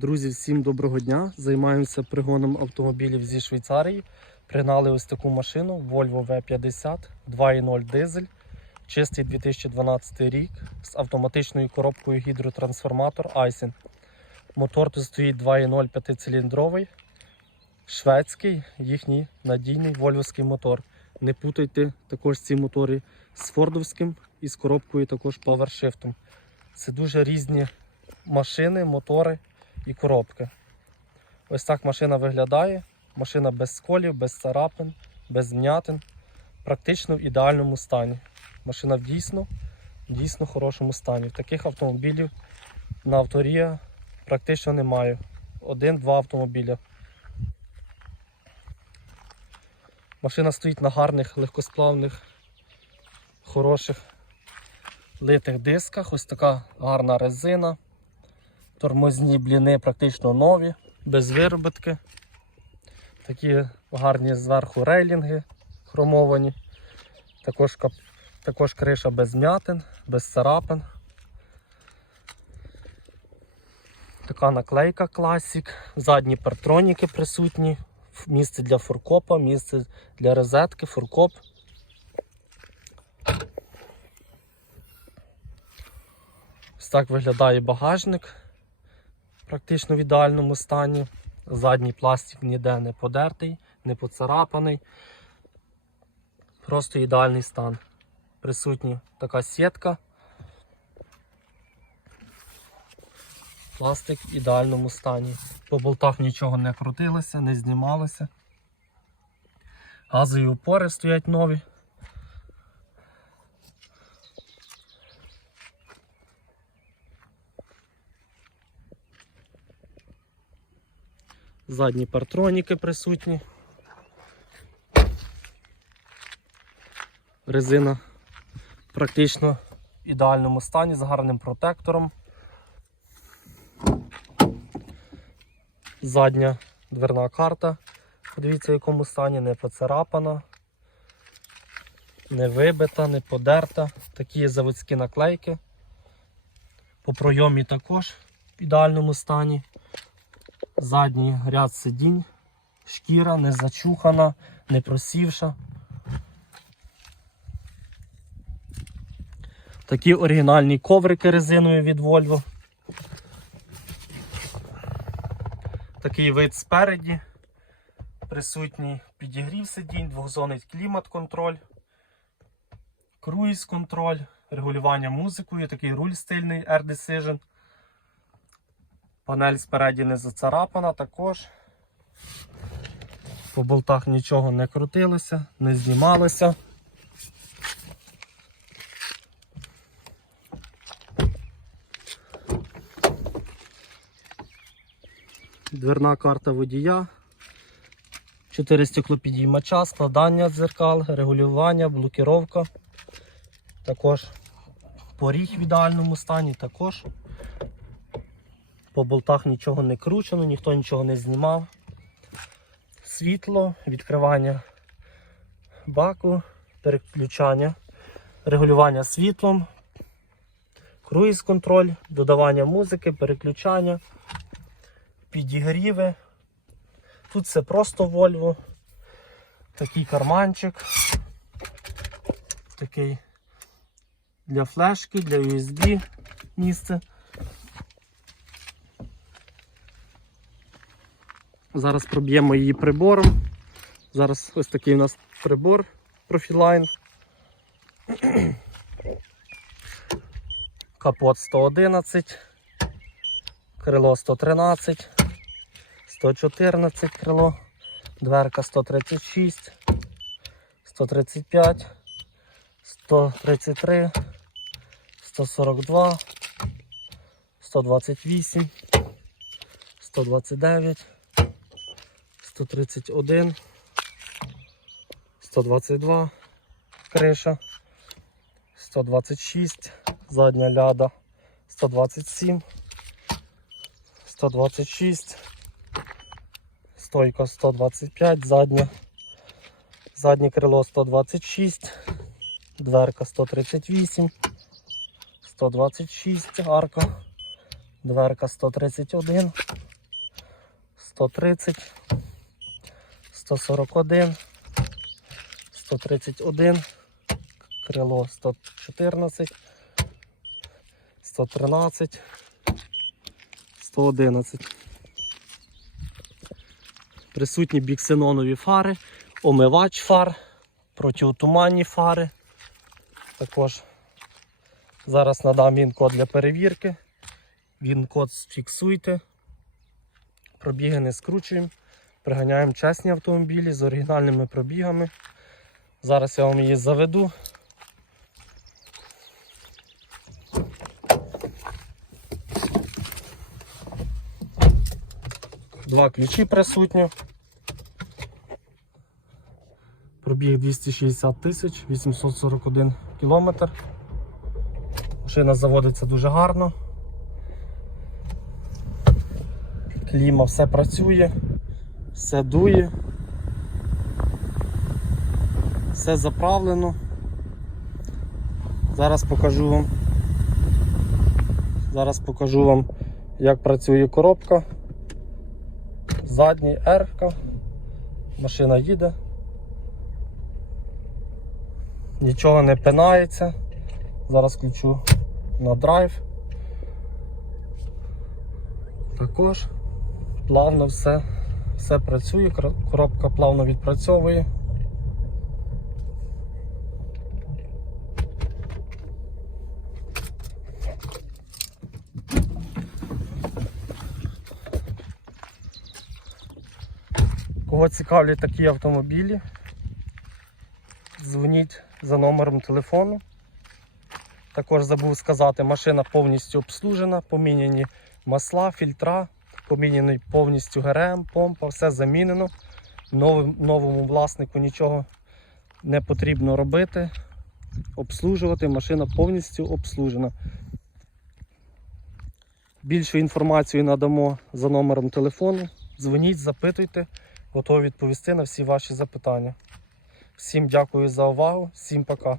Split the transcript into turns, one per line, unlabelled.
Друзі, всім доброго дня! Займаємося пригоном автомобілів зі Швейцарії. Пригнали ось таку машину Volvo V50 2.0 дизель, чистий 2012 рік з автоматичною коробкою гідротрансформатор Aisin. Мотор тут стоїть 2.0 п'ятициліндровий, шведський, їхній надійний вольвовський мотор. Не путайте також ці мотори з фордовським і з коробкою також PowerShift. Це дуже різні машини, мотори і коробки. Ось так машина виглядає. Машина без сколів, без царапин, без змятин. Практично в ідеальному стані. Машина в дійсно, дійсно хорошому стані. Таких автомобілів на авторія практично немає. Один-два автомобіля. Машина стоїть на гарних, легкосплавних, хороших литих дисках. Ось така гарна резина. Тормозні бліни практично нові, без виробітки. Такі гарні зверху рейлінги хромовані. Також, також криша без м'ятин, без царапин. Така наклейка класік. Задні партроніки присутні. Місце для фуркопа, місце для розетки, фуркоп. Ось так виглядає багажник практично в ідеальному стані. Задній пластик ніде не подертий, не поцарапаний. Просто ідеальний стан. Присутня така сітка. Пластик в ідеальному стані. По болтах нічого не крутилося, не знімалося. Газові опори стоять нові. Задні партроніки присутні. Резина практично в ідеальному стані з гарним протектором. Задня дверна карта. Подивіться, в якому стані не поцарапана, не вибита, не подерта. Такі є заводські наклейки. По пройомі також в ідеальному стані. Задній ряд сидінь, шкіра не зачухана, не просівша. Такі оригінальні коврики резинові від Volvo. Такий вид спереді. Присутній підігрів сидінь, двохзонний клімат-контроль, круїз-контроль, регулювання музикою, такий руль стильний Air Decision. Панель спереді не зацарапана також. По болтах нічого не крутилося, не знімалося. Дверна карта водія. 4 стеклопідіймача, складання дзеркал, регулювання, блокіровка. Також поріг в ідеальному стані також. По болтах нічого не кручено, ніхто нічого не знімав. Світло, відкривання баку, переключання, регулювання світлом, круїз контроль, додавання музики, переключання, підігріви. Тут все просто Volvo. Такий карманчик. Такий для флешки, для USB місце. Зараз проб'ємо її прибором. Зараз ось такий у нас прибор Profiline. Капот 111, крило 113, 114 крило, дверка 136, 135, 133, 142, 128, 129. 131, 122 криша, 126, задня ляда, 127, 126, стойка 125, задня, заднє крило 126, дверка 138, 126, арка, дверка 131, 130, 141, 131, крило 114, 113, 111. Присутні біксенонові фари, омивач фар, протиотуманні фари. Також зараз надам він код для перевірки. Він код фіксуйте. Пробіги не скручуємо. Приганяємо чесні автомобілі з оригінальними пробігами. Зараз я вам її заведу. Два ключі присутні. Пробіг 260 тисяч 841 кілометр. Машина заводиться дуже гарно. Кліма все працює, все дує, все заправлено. Зараз покажу вам. Зараз покажу вам, як працює коробка. Задній R. Машина їде. Нічого не пинається. Зараз включу на драйв. Також плавно все, все працює, коробка плавно відпрацьовує. Кого цікавлять такі автомобілі, дзвоніть за номером телефону. Також забув сказати, машина повністю обслужена, поміняні масла, фільтра, поміняний повністю ГРМ, помпа, все замінено. Новим, новому власнику нічого не потрібно робити. Обслужувати, машина повністю обслужена. Більшу інформацію надамо за номером телефону. Дзвоніть, запитуйте, готові відповісти на всі ваші запитання. Всім дякую за увагу, всім пока.